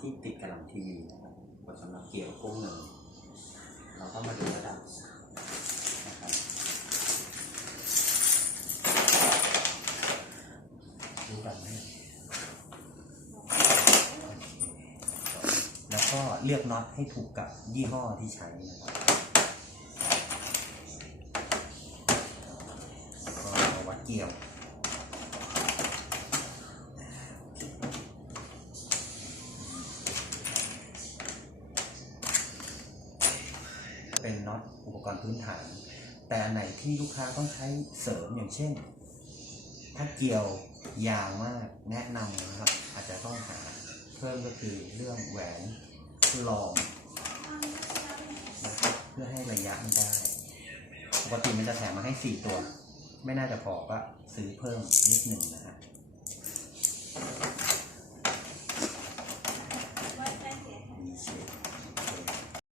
ที่ติดกับหลังทีวีนะครับกดสำหรับเกี่ยวกุ้งหนึ่ง เราก็มาดูระดับนะครับดูกันนะแล้วก็เลือกน็อตให้ถูกกับยี่ห้อที่ใช้นะครับก็วัดเกี่ยว เป็นน็อตอุปกรณ์พื้นฐาน แต่อันไหนที่ลูกค้าต้องใช้เสริมอย่างเช่น ถ้าเกี่ยวยาวมากแนะนำนะครับอาจจะต้องหาเพิ่มก็คือเรื่องแหวนลองนะครับเพื่อให้ระยะมันได้ปกติมันจะแถมมาให้ 4 ตัว ไม่น่าจะพอก็ซื้อเพิ่มนิดหนึ่งนะฮะ